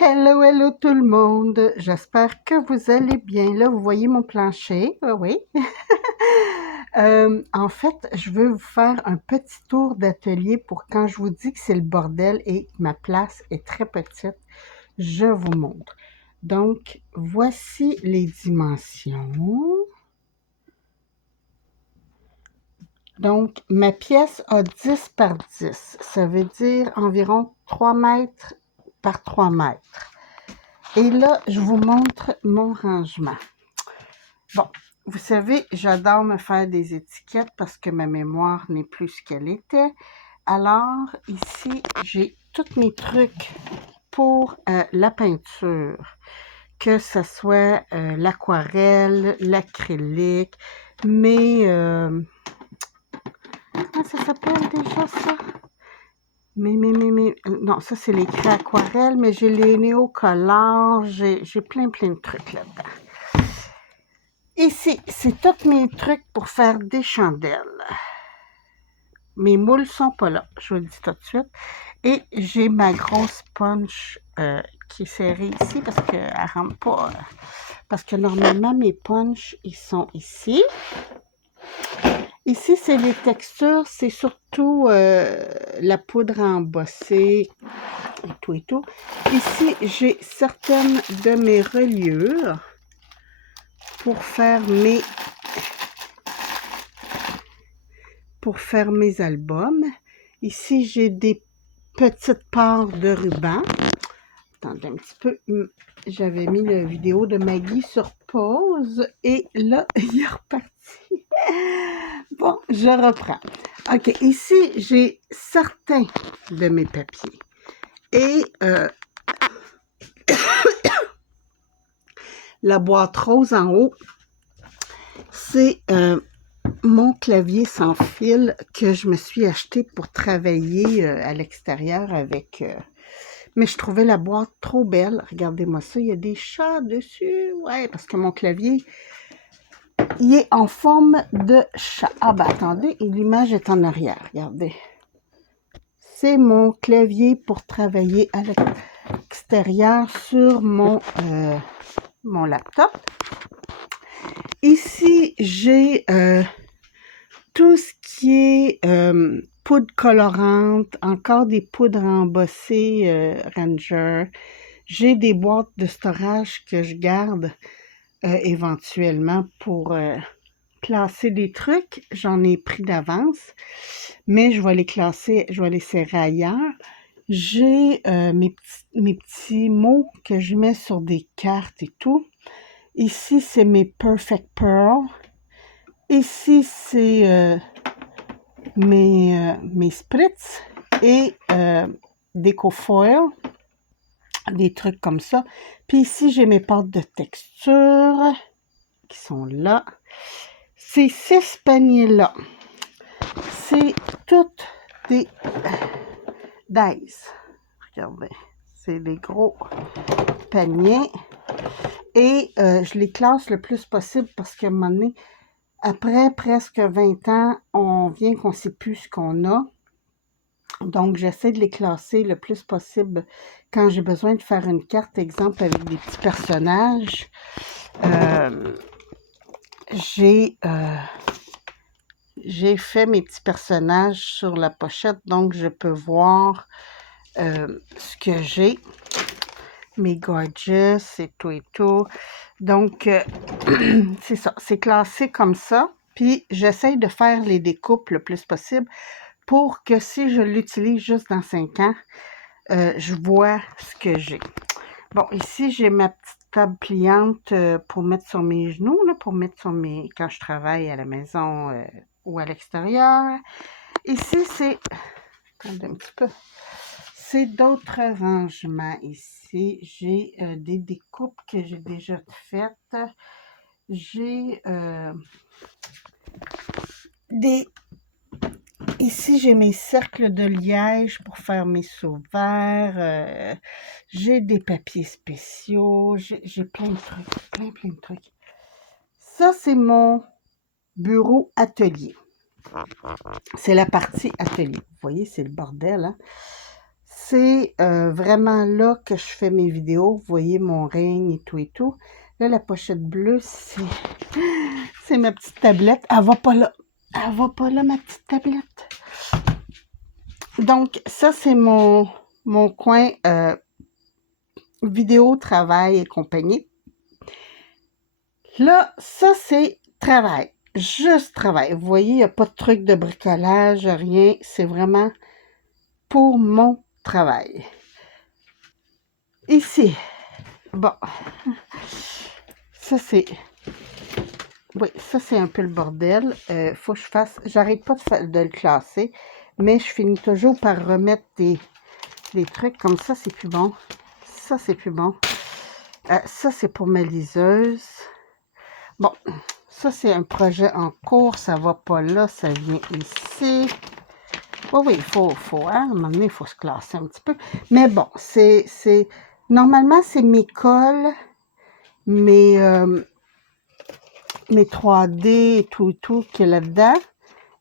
Hello, hello tout le monde. J'espère que vous allez bien. Là, vous voyez mon plancher. Oui, oui. En fait, je veux vous faire un petit tour d'atelier pour quand je vous dis que c'est le bordel et que ma place est très petite, je vous montre. Donc, voici les dimensions. Donc, ma pièce a 10 par 10. Ça veut dire environ 3 mètres par 3 mètres. Et là, je vous montre mon rangement. Bon, vous savez, j'adore me faire des étiquettes parce que ma mémoire n'est plus ce qu'elle était. Alors, ici, j'ai tous mes trucs pour la peinture, que ce soit l'aquarelle, l'acrylique, mais... comment ça s'appelle déjà ça? Non, ça c'est les craies aquarelles, mais j'ai les néocolores, j'ai plein de trucs là-dedans. Ici, c'est tous mes trucs pour faire des chandelles. Mes moules sont pas là, je vous le dis tout de suite. Et j'ai ma grosse punch qui est serrée ici parce qu'elle rentre pas. Parce que normalement, mes punches, ils sont ici. Ici, c'est les textures, c'est surtout la poudre embossée et tout et tout. Ici, j'ai certaines de mes reliures pour faire mes albums. Ici, j'ai des petites parts de ruban. Attendez un petit peu. J'avais mis la vidéo de Maggie sur pause et là, il est reparti. Bon, je reprends. OK, ici, j'ai certains de mes papiers. Et la boîte rose en haut, c'est mon clavier sans fil que je me suis acheté pour travailler à l'extérieur avec... mais je trouvais la boîte trop belle. Regardez-moi ça, il y a des chats dessus. Ouais, parce que mon clavier, il est en forme de chat. Ah ben attendez, l'image est en arrière, regardez. C'est mon clavier pour travailler à l'extérieur sur mon laptop. Ici, j'ai tout ce qui est poudre colorante, encore des poudres embossées Ranger. J'ai des boîtes de storage que je garde éventuellement pour classer des trucs. J'en ai pris d'avance, mais je vais les classer, je vais les serrer ailleurs. J'ai mes petits mots que je mets sur des cartes et tout. Ici, c'est mes Perfect Pearl. Ici, c'est mes spritz et des cofoils, des trucs comme ça. Puis ici, j'ai mes pâtes de texture qui sont là. Ces 6 paniers-là, c'est toutes des dice. Regardez, c'est des gros paniers. Et je les classe le plus possible parce qu'à un moment donné, après presque 20 ans, on vient qu'on ne sait plus ce qu'on a. Donc, j'essaie de les classer le plus possible quand j'ai besoin de faire une carte, exemple, avec des petits personnages. J'ai fait mes petits personnages sur la pochette, donc je peux voir ce que j'ai. Mes gorgeous et tout et tout. Donc, c'est ça, c'est classé comme ça. Puis, j'essaie de faire les découpes le plus possible pour que si je l'utilise juste dans 5 ans, je vois ce que j'ai. Bon, ici, j'ai ma petite table pliante pour mettre sur mes genoux, là, pour mettre sur mes... quand je travaille à la maison ou à l'extérieur. Ici, c'est... Attendez un petit peu. C'est d'autres rangements ici. J'ai des découpes que j'ai déjà faites. J'ai Ici, j'ai mes cercles de liège pour faire mes sous-verts. J'ai des papiers spéciaux. J'ai plein de trucs, plein de trucs. Ça, c'est mon bureau atelier. C'est la partie atelier. Vous voyez, c'est le bordel, hein? c'est vraiment là que je fais mes vidéos. Vous voyez mon règne et tout et tout. Là, la pochette bleue, c'est ma petite tablette. Elle va pas là. Elle va pas là, ma petite tablette. Donc, ça, c'est mon coin vidéo, travail et compagnie. Là, ça, c'est travail. Juste travail. Vous voyez, il n'y a pas de truc de bricolage, rien. C'est vraiment pour mon travail. Ici, bon, ça, c'est... Oui, ça, c'est un peu le bordel. Faut que je fasse... J'arrête pas de le classer, mais je finis toujours par remettre des trucs. Comme ça, c'est plus bon. Ça, c'est plus bon. Ça, c'est pour ma liseuse. Bon, ça, c'est un projet en cours. Ça va pas là, ça vient ici. Oui, oui, il faut hein, à un moment donné, il faut se classer un petit peu. Mais bon, normalement, c'est mes cols, mes 3D et tout qui est là-dedans,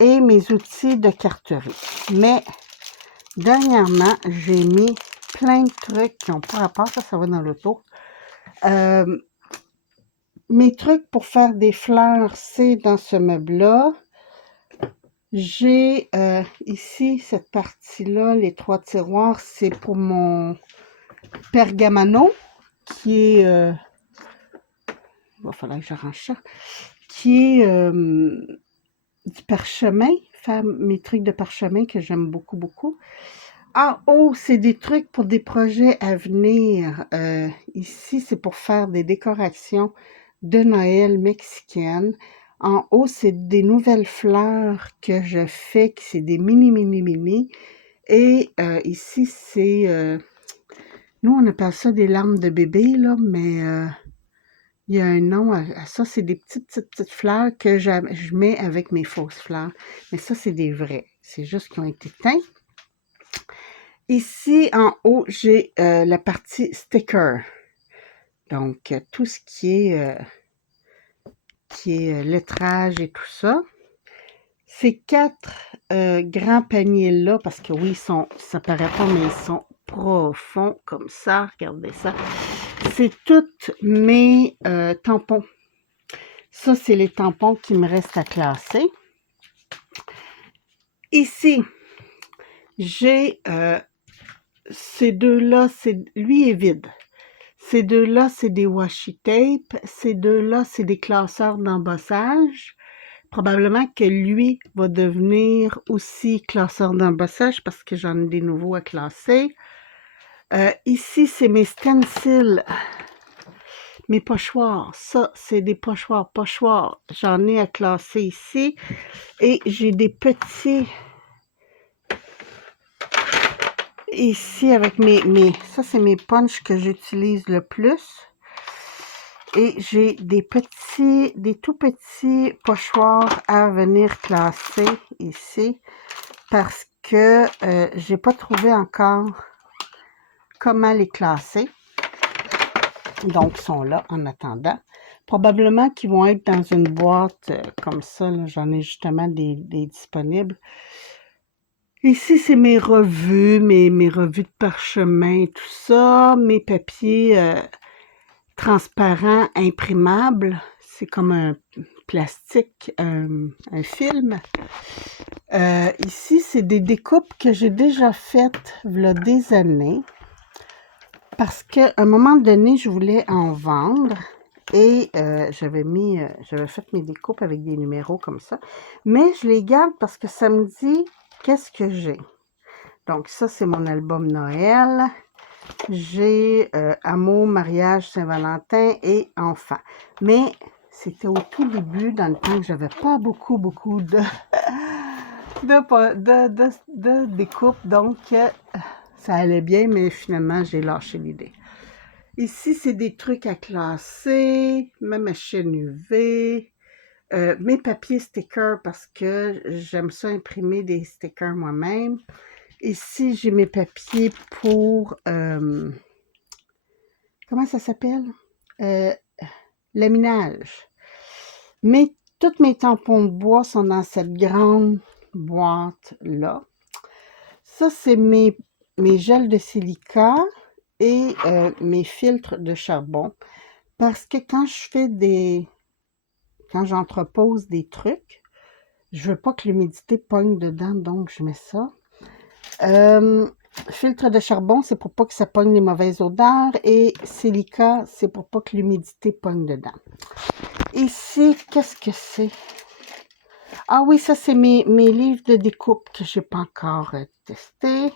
et mes outils de carterie. Mais, dernièrement, j'ai mis plein de trucs qui n'ont pas rapport. Ça va dans l'auto. Mes trucs pour faire des fleurs, c'est dans ce meuble-là. J'ai ici, cette partie-là, les 3 tiroirs, c'est pour mon pergamano, qui est... il va falloir que j'arrange ça. Qui est du parchemin, faire mes trucs de parchemin que j'aime beaucoup, beaucoup. En haut, c'est des trucs pour des projets à venir. Ici, c'est pour faire des décorations de Noël mexicaines. En haut, c'est des nouvelles fleurs que je fais, qui c'est des mini. Et ici, c'est... nous, on appelle ça des larmes de bébé, là, mais il y a un nom à ça. C'est des petites fleurs que je mets avec mes fausses fleurs. Mais ça, c'est des vrais. C'est juste qu'ils ont été teints. Ici, en haut, j'ai la partie sticker. Donc, tout ce qui est lettrage et tout ça. Ces 4 grands paniers-là, parce que oui, ça paraît pas, mais ils sont profonds comme ça. Regardez ça. C'est tous mes tampons. Ça, c'est les tampons qui me restent à classer. Ici, j'ai ces deux-là, lui est vide. Ces deux-là, c'est des washi tape. Ces deux-là, c'est des classeurs d'embossage. Probablement que lui va devenir aussi classeur d'embossage parce que j'en ai des nouveaux à classer. Ici, c'est mes stencils, mes pochoirs. Ça, c'est des pochoirs. J'en ai à classer ici. Et j'ai des petits... Ici, avec ça, c'est mes punches que j'utilise le plus. Et j'ai des tout petits pochoirs à venir classer ici. Parce que j'ai pas trouvé encore comment les classer. Donc, ils sont là en attendant. Probablement qu'ils vont être dans une boîte comme ça. J'en ai justement des disponibles. Ici, c'est mes revues, mes revues de parchemin, tout ça. Mes papiers transparents, imprimables. C'est comme un plastique, un film. Ici, c'est des découpes que j'ai déjà faites il y a des années. Parce qu'à un moment donné, je voulais en vendre. Et j'avais fait mes découpes avec des numéros comme ça. Mais je les garde parce que ça me dit qu'est-ce que j'ai. Donc ça, c'est mon album Noël. J'ai Amour, mariage, Saint-Valentin et enfants. Mais c'était au tout début, dans le temps que j'avais pas beaucoup de découpes. Donc, ça allait bien, mais finalement, j'ai lâché l'idée. Ici, c'est des trucs à classer, ma machine UV, mes papiers stickers parce que j'aime ça imprimer des stickers moi-même. Ici, j'ai mes papiers pour, comment ça s'appelle? Laminage. Tous mes tampons de bois sont dans cette grande boîte-là. Ça, c'est mes mes gels de silica et mes filtres de charbon. Parce que quand j'entrepose des trucs, je veux pas que l'humidité pogne dedans, donc je mets ça. Filtre de charbon, c'est pour pas que ça pogne les mauvaises odeurs. Et silica, c'est pour pas que l'humidité pogne dedans. Ici, qu'est-ce que c'est? Ah oui, ça, c'est mes livres de découpe que j'ai pas encore testés.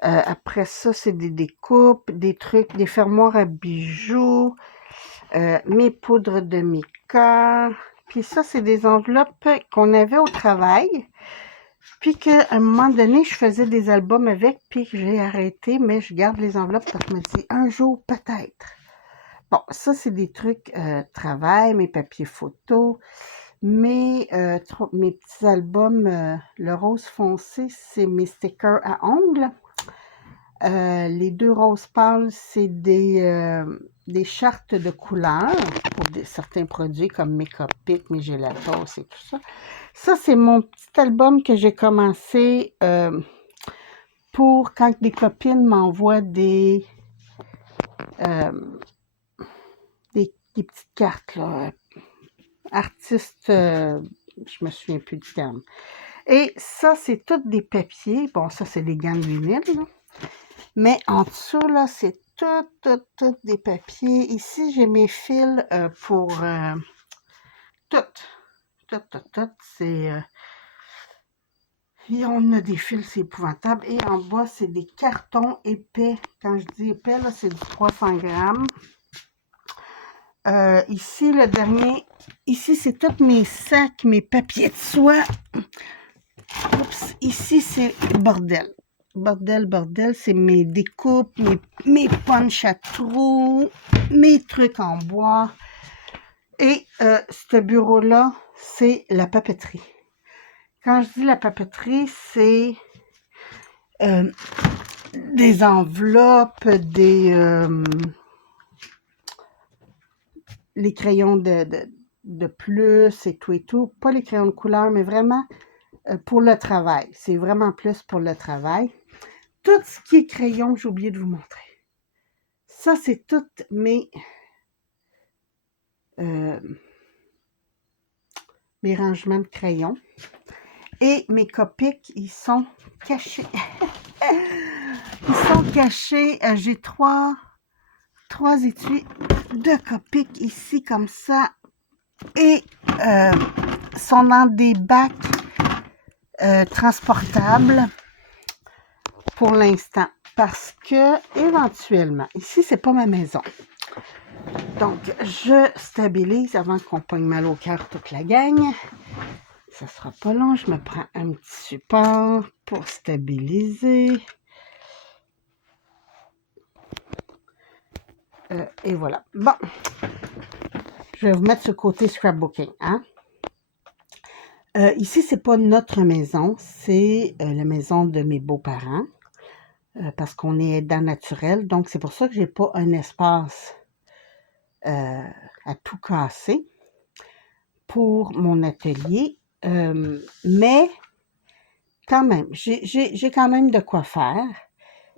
Après ça, c'est des découpes, des trucs, des fermoirs à bijoux, mes poudres de mica. Puis ça, c'est des enveloppes qu'on avait au travail. Puis qu'à un moment donné, je faisais des albums avec, puis que j'ai arrêté, mais je garde les enveloppes parce que je me dis, un jour, peut-être. Bon, ça, c'est des trucs travail, mes papiers photos, mes petits albums, le rose foncé, c'est mes stickers à ongles. Les deux roses pâles, c'est des chartes de couleurs pour certains produits comme mes Copic, mes Gelatos et tout ça. Ça, c'est mon petit album que j'ai commencé pour quand des copines m'envoient des petites cartes, là, artistes, je me souviens plus du terme. Et ça, c'est tous des papiers. Bon, ça, c'est des gants de vinyle, là. Mais en dessous, là, c'est tout des papiers. Ici, j'ai mes fils pour tout. C'est... et on a des fils, c'est épouvantable. Et en bas, c'est des cartons épais. Quand je dis épais, là, c'est du 300 grammes. Ici, le dernier... Ici, c'est tous mes sacs, mes papiers de soie. Oups, ici, c'est bordel. Bordel, c'est mes découpes, mes punch à trous, mes trucs en bois. Et ce bureau-là, c'est la papeterie. Quand je dis la papeterie, c'est des enveloppes, les crayons de plus et tout. Pas les crayons de couleur, mais vraiment pour le travail. C'est vraiment plus pour le travail. Tout ce qui est crayon, j'ai oublié de vous montrer. Ça, c'est toutes mes rangements de crayons. Et mes Copic, ils sont cachés. Ils sont cachés. J'ai trois étuis de Copic ici, comme ça. Et sont dans des bacs transportables pour l'instant. Parce que, éventuellement, ici, c'est pas ma maison. Donc, je stabilise avant qu'on pogne mal au cœur toute la gang. Ça sera pas long. Je me prends un petit support pour stabiliser. Et voilà. Bon. Je vais vous mettre ce côté scrapbooking. Hein? Ici, c'est pas notre maison. C'est la maison de mes beaux-parents. Parce qu'on est aidant naturel. Donc, c'est pour ça que j'ai pas un espace à tout casser pour mon atelier. Mais quand même, j'ai quand même de quoi faire.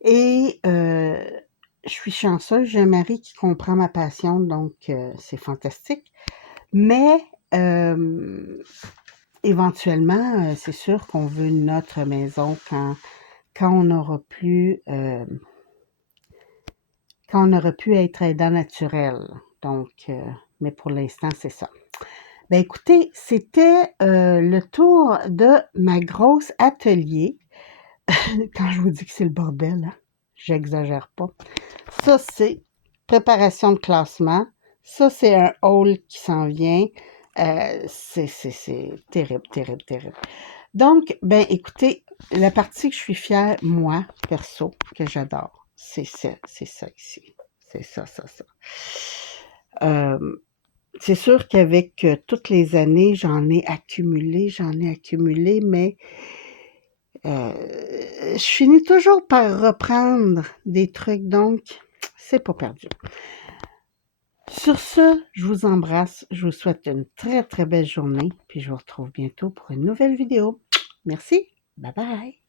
Et je suis chanceuse, j'ai un mari qui comprend ma passion, donc c'est fantastique. Mais éventuellement, c'est sûr qu'on veut notre maison quand on n'aura plus... quand on aurait pu être aidant naturel. Donc, mais pour l'instant, c'est ça. Ben écoutez, c'était le tour de ma grosse atelier. Quand je vous dis que c'est le bordel, hein, j'exagère pas. Ça, c'est préparation de classement. Ça, c'est un haul qui s'en vient. C'est terrible. Donc, ben écoutez, la partie que je suis fière, moi, perso, que j'adore, c'est ça ici. C'est ça. C'est sûr qu'avec toutes les années, j'en ai accumulé, mais je finis toujours par reprendre des trucs, donc c'est pas perdu. Sur ce, je vous embrasse, je vous souhaite une très belle journée, puis je vous retrouve bientôt pour une nouvelle vidéo. Merci, bye bye!